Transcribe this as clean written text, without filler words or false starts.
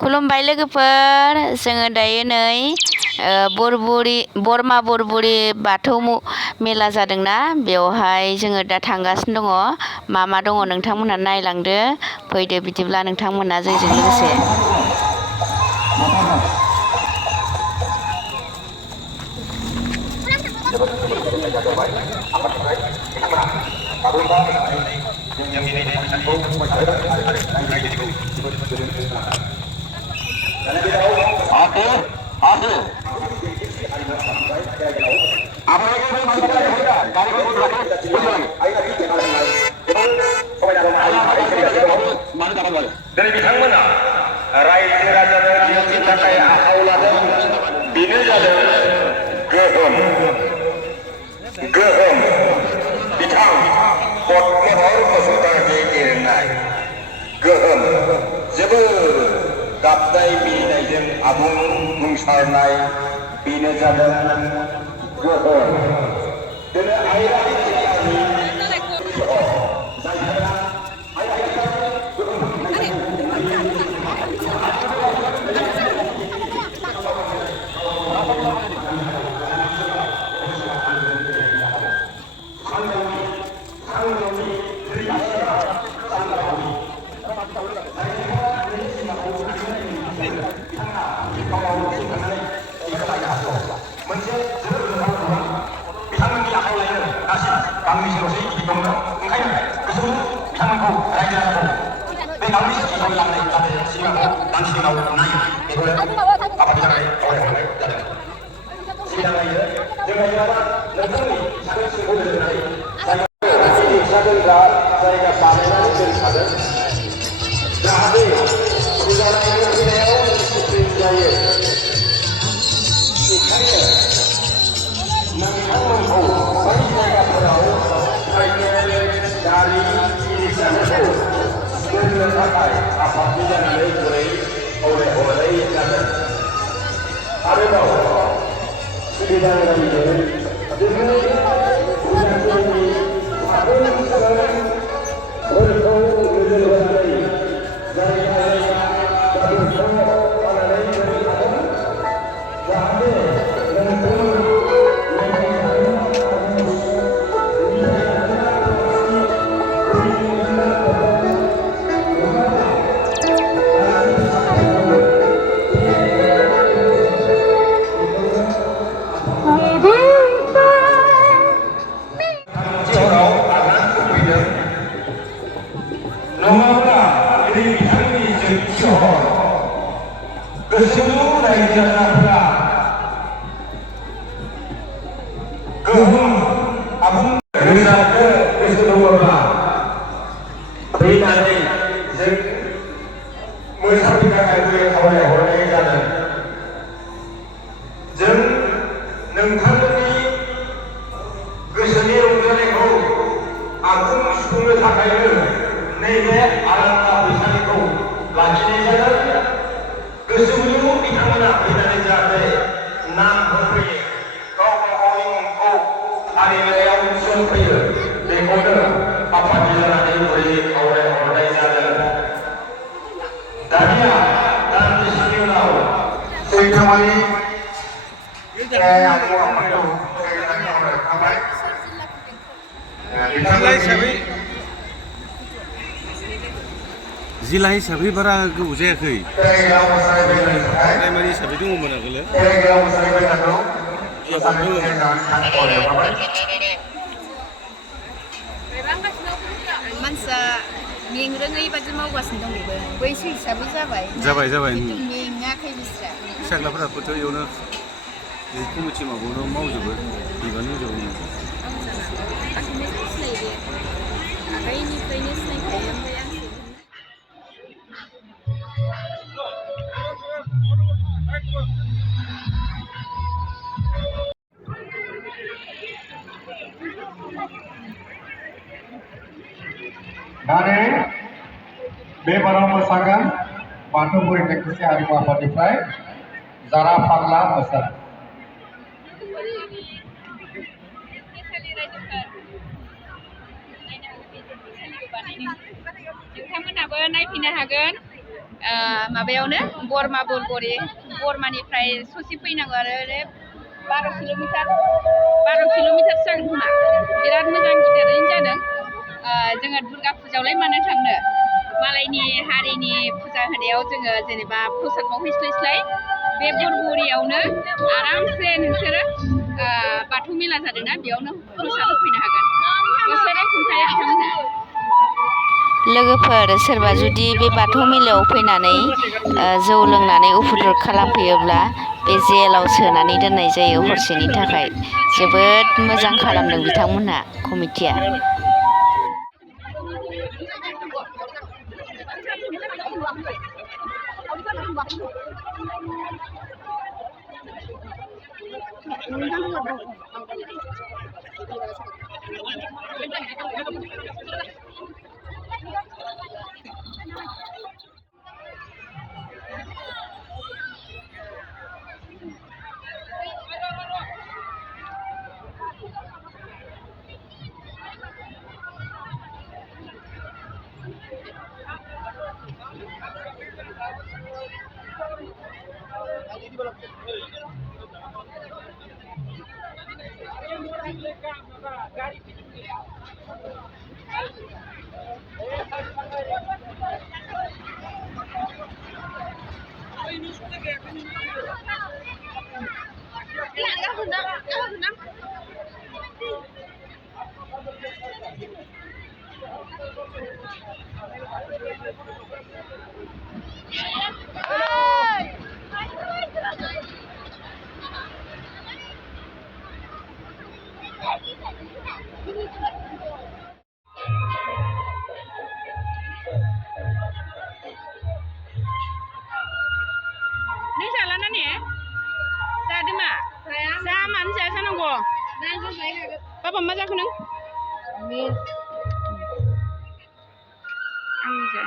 खुलुमबाय लोगोफोर, जोङो दायो नै बरमा बुरबुरि बाथौ मेला जादोंना, बेवहाय जोङो दा थांगासिनो दङ। मा मा दङ नोंथांमोनहा नायलांदो, फैदो बिदिब्ला नोंथांमोना जोंजों लोगोसे। दिनै बिथांमोना रायजो राजानो जिउनि थाखाय आखायाव लादों, बेनो जादों गोहोम। बिथां पद्महर बसुमतारी लिरनाय गोहोम, जोबोद गाबनाय मिनिनायजों आबुं बुंसारनाय, बेनो जादों गोहोम। दिनै आयरानि जिल्लानि जायफोरा मोनसे बिथांमोननि आखायाव लायो दासिम गांनैसोल'सै गिदिर दङ, ओंखायनो गोसो बिथांमोनखौ रायजो राजाखौ बे गांनैसो गिदिर लांनाय जाहाथे सिमाखौ दानसे दिनाव नायो, बेखौनो आफादनि थाखाय खावलायहरनाय जादों। सिगां नायो जों रायजोआ नोंथांनि साखोन सिखोनखौ नोजोर होनानै रिक्सा दोनग्रा जायगा बानायनानै दोनखादों, जाहाथे फुजा नायनो फैनायाव डिसिप्लिन जायो। ओंखायनो नोंथांमोनखौ बै जायगाफोराव साइकेल, गारि, रिक्साफोरखौ दोननो थाखाय आफादनि जानानै गुरै खावलायहरनाय जादों। आरोबाव सुबिदा बायदियै जोंनि फुजाफोरनि साखोन सिखोनफोरखौ नोजोर होनानै जायगा जायगा दाबोरखौ खानानै दोनखादों, जाहाथे नङाब्ला दिनै बिथांनि जोबथि हर गोसोनि रायजो राजाफोरा गोहोम आबुं रोजाबनो गोसो दङब्ला फैनानै जों मोसानो थाखाय गुरै खावलायहरनाय जादों। जों नोंथांमोननि गोसोनि रंजानायखौ आबुं सुफुंनो थाखायनो नैबे आलादा फैसालिखौ लाखिनाय जादों। गोसोआव बिथांमोना फैनानै जाहाथे नाम होफैयो, गावबा गावनि मुंखौ फारिलाइयाव थिसनफैयो, बेखौनो आफादनि जानानै गुरै खावलायहरनाय जादों। दानिया दान्दिसेनि उनाव सैथोमानि जिल्ला हिसाबै बारा गोबाव जायाखै, प्राइमारि हिसाबै दङमोन आगोलो। मानसिया मेंरोङै बादि मावगासिनो दं, बेबो बैसो हिसाबै जाबाय मेङाखै बिस्रा। फिसाज्लाफोराबोथ' इयावनो कमिटि माबायावनो मावजोबो, बिबान होजोबो। आगोलनिफ्रायनो सिनायखायो, ओमफ्राय आं दानि बे बाराव मोसागोन बाथौ बुरि टेक्सि हारिमु आफादनिफ्राय जारा फाग्ला मोसानाय। नोंथांमोनाबो नायफैनो हागोन। माबायावनो बरमा बरबरि बरमानिफ्राय ससे फैनांगौ आरो 12 किल'मिटारसो जागोन खोमा बिराद मोजां गिदिरैनो जादों जोङो दुर्गा फुजायावलाय मानो थांनो मालायनि हारिनि फुजा होनायाव जोङो जेनेबा प्रसाद बावहैस्लायस्लाय बे बरबरियावनो आरामसे नोंसोरो बाथौ मेला जादोंना बेयावनो प्रसाद होफैनो हागोन बोसोरे खुंखायो बिथांमोनहा लोगोफोर सोरबा जुदि बे बाथौ मेलायाव फैनानै जौ लोंनानै उफुद्रुग खालामफैयोब्ला बे जेलाव सोनानै दोननाय जायो हरसेनि थाखाय जोबोद मोजां खालामदों बिथांमोनहा कमिटिया Papa मा जाखो नों? आं जा